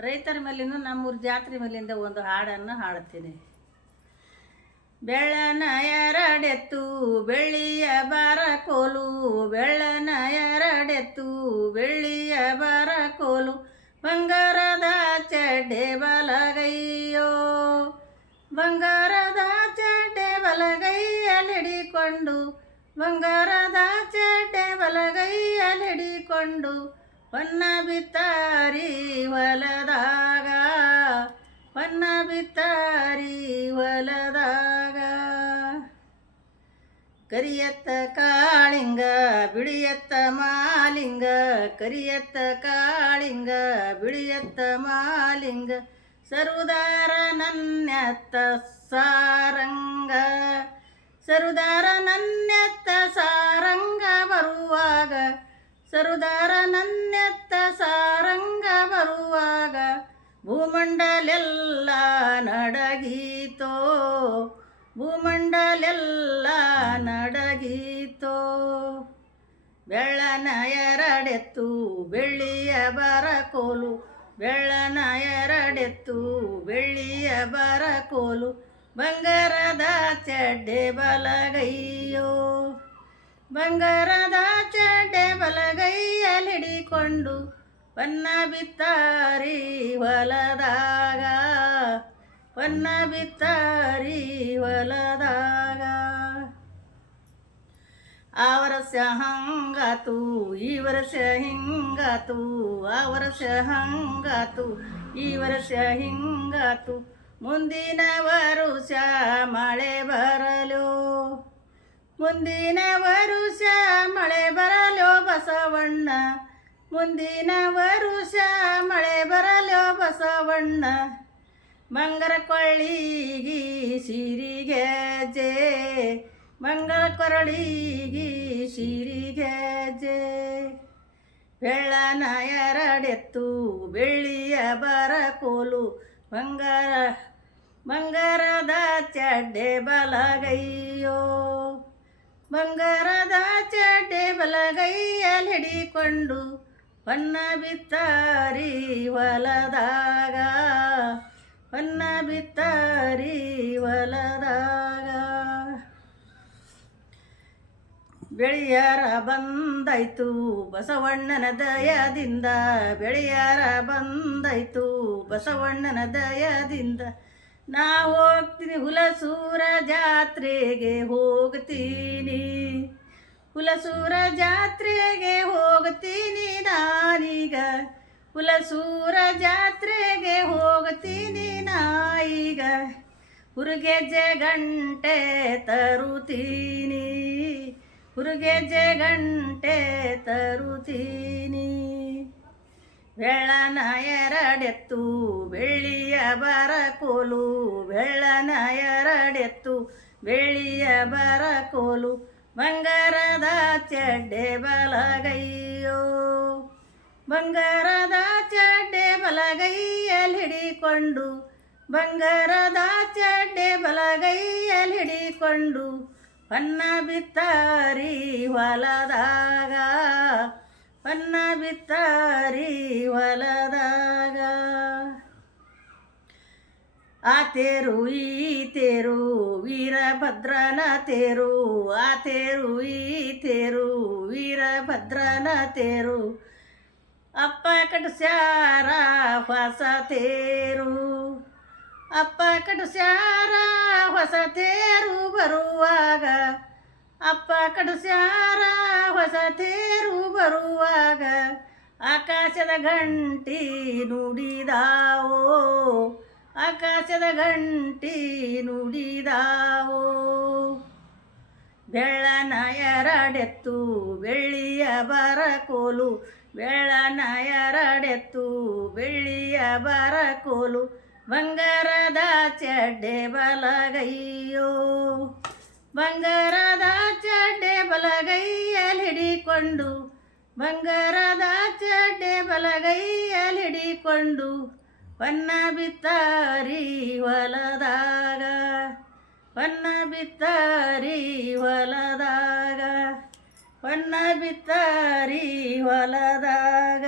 ರೈತರ ಮೇಲಿಂದ ನಮ್ಮೂರ ಜಾತ್ರೆ ಮೇಲಿಂದ ಒಂದು ಹಾಡನ್ನು ಹಾಡುತ್ತೀನಿ ಬೆಳ್ಳನ ಎರಡೆತ್ತು, ಬೆಳ್ಳಿಯ ಬರ ಕೋಲು. ಬೆಳ್ಳನ ಎರಡೆತ್ತು, ಬೆಳ್ಳಿಯ ಬರ ಕೋಲು. ಬಂಗಾರದ ಚಡ್ಡೆ ಬಲಗೈಯೋ. ಬಂಗಾರದ ಚಡ್ಡೆ ಬಲಗೈಯಲ್ಲಿಡಿಕೊಂಡು ಬಂಗಾರದ ಹೊನ್ನ ಬಿತ್ತಾರಿ ಹೊಲದಾಗ ಹೊನ್ನ ಬಿತ್ತಾರಿ ಹೊಲದಾಗ ಕರಿಯತ್ತ ಕಾಳಿಂಗ ಬಿಳಿಯತ್ತ ಮಾಲಿಂಗ ಕರಿಯತ್ತ ಕಾಳಿಂಗ ಬಿಳಿಯತ್ತ ಮಾಲಿಂಗ ಸರುದಾರ ನನ್ಯತ್ತ ಸಾರಂಗ ಸರುದಾರ ನನ್ಯತ್ತ ಸಾರಂಗ ಬರುವಾಗ ಸರುದಾರ ನನ್ನೆತ್ತ ಸಾರಂಗ ಬರುವಾಗ ಭೂಮಂಡಲೆಲ್ಲ ನಡಗೀತೋ ಭೂಮಂಡಲೆಲ್ಲ ನಡಗೀತೋ. ಬೆಳ್ಳನ ಎರಡೆತ್ತು ಬೆಳ್ಳಿಯ ಬರ ಕೋಲು ಬೆಳ್ಳನ ಎರಡೆತ್ತು ಬೆಳ್ಳಿಯ ಬರ ಕೋಲು ಬಂಗಾರದ ಚಡ್ಡೆ ಬಲಗೈಯೋ. ಬಂಗಾರದ ಚಡ್ಡೆ ಬಲಗೈಯಲ್ಲಿಡಿಕೊಂಡು ಪನ್ನ ಬಿತ್ತಾರಿ ಹೊಲದಾಗ. ಪನ್ನ ಬಿತ್ತಾರಿ ಹೊಲದಾಗ. ಆ ವರ್ಷ ಹಂಗಾತು, ಈ ವರ್ಷ ಹಿಂಗಾತು, ಆ ವರ್ಷ ಹಂಗಾತು, ಈ ವರ್ಷ ಹಿಂಗಾತು. ಮುಂದಿನ ವರುಷ ಮಳೆ ಬರಲು ಮುಂದಿನ ವರುಷ ಮಳೆ ಬರಲೋ ಬಸವಣ್ಣ. ಮುಂದಿನ ವರುಷ ಮಳೆ ಬರಲೋ ಬಸವಣ್ಣ. ಮಂಗರ ಕೊಳ್ಳಿಗಿ ಸಿರಿಗೆ ಜೆ ಮಂಗಳ ಕೊರಳಿಗಿ ಸಿರಿಗೆ ಜೆ ಬೆಳ್ಳನ ಎರಡೆತ್ತು ಬೆಳ್ಳಿಯ ಬರ ಕೋಲು ಬಂಗಾರ ಬಂಗಾರದ ಚಡ್ಡೆ ಬಲಗೈಯೋ. ಬಂಗಾರದ ಚಟ್ಟೆ ಬಲಗೈಯಲ್ಲಿ ಹಿಡಿಕೊಂಡು ಹೊನ್ನ ಬಿತ್ತಾರಿ ಹೊಲದಾಗ. ಹೊನ್ನ ಬಿತ್ತಾರಿ ಹೊಲದಾಗ. ಬೆಳೆಯಾರ ಬಂದಾಯ್ತು ಬಸವಣ್ಣನ ದಯದಿಂದ. ಬೆಳೆಯಾರ ಬಂದಾಯ್ತು ಬಸವಣ್ಣನ ದಯದಿಂದ. ನಾ ಹೋಗ್ತೀನಿ ಹುಲಸೂರ ಜಾತ್ರೆಗೆ ಹೋಗ್ತೀನಿ. ಹುಲಸೂರ ಜಾತ್ರೆಗೆ ಹೋಗ್ತೀನಿ ನಾನೀಗ. ಹುಲಸೂರ ಜಾತ್ರೆಗೆ ಹೋಗ್ತೀನಿ ನಾಯಿಗ ಹುರುಗೆಜ್ಜೆ ಗಂಟೆ ತರುತ್ತೀನಿ. ಹುರುಗೆಜ್ಜೆ ಗಂಟೆ ತರುತ್ತೀನಿ. ಬೆಳ್ಳನ ಎರಡೆತ್ತು ಬೆಳ್ಳಿಯ ಬರ ಕೋಲು ಬೆಳ್ಳನ ಎರಡೆತ್ತು ಬೆಳ್ಳಿಯ ಬರ ಕೋಲು ಬಂಗಾರದ ಚಡ್ಡೆ ಬಲಗೈಯೋ. ಬಂಗಾರದ ಚಡ್ಡೆ ಬಲಗೈಯಲ್ಲಿ ಹಿಡಿಕೊಂಡು, ಬಂಗಾರದ ಚಡ್ಡೆ ಬಲಗೈಯಲ್ಲಿ ಹಿಡಿಕೊಂಡು, ಪನ್ನ ಬಿತ್ತಾರಿ ಹೊಲದಾಗ, ಪನ್ನ ಬಿತ್ತಾರಿ ಹೊಲದಾಗ. ಆ ತೇರು ಈ ತೇರು ವೀರಭದ್ರನ ತೇರು, ಆ ತೇರು ಈ ತೇರು ವೀರಭದ್ರನ ತೇರು. ಅಪ್ಪ ಕಟ್ಸ್ಯಾರ ಹೊಸ ತೇರು, ಅಪ್ಪ ಕಟ್ಸ್ಯಾರ ಹೊಸ ತೇರು ಬರುವಾಗ, ಅಪ್ಪ ಕಟ್ಸ್ಯಾರ ಹೊಸ ತೇರು ಬರುವಾಗ, ಆಕಾಶದ ಗಂಟಿ ನುಡಿದಾವೋ ಆಕಾಶದ ಗಂಟಿ ನುಡಿದಾವೋ? ಬೆಳ್ಳನ ಎರಡೆತ್ತು ಬೆಳ್ಳಿಯ ಬರ ಕೋಲು ಬೆಳ್ಳನ ಎರಡೆತ್ತು ಬೆಳ್ಳಿಯ ಬರ ಕೋಲು ಬಂಗಾರದ ಚಡ್ಡೆ ಬಲಗೈಯೋ? ಬಂಗಾರದ ಚಡ್ಡೆ ಬಲಗೈಯಲ್ಲಿ ಹಿಡಿಕೊಂಡು. ಬಂಗಾರದ ಚಡ್ಡೆ ಬಲಗೈಯಲ್ಲಿ ಹಿಡಿಕೊಂಡು. ಹೊನ್ನ ಬಿತ್ತಾರಿ ಹೊಲದಾಗ ಹೊನ್ನ ಬಿತ್ತಾರಿ ಹೊಲದಾಗ ಹೊನ್ನ ಬಿತ್ತಾರಿ ಹೊಲದಾಗ.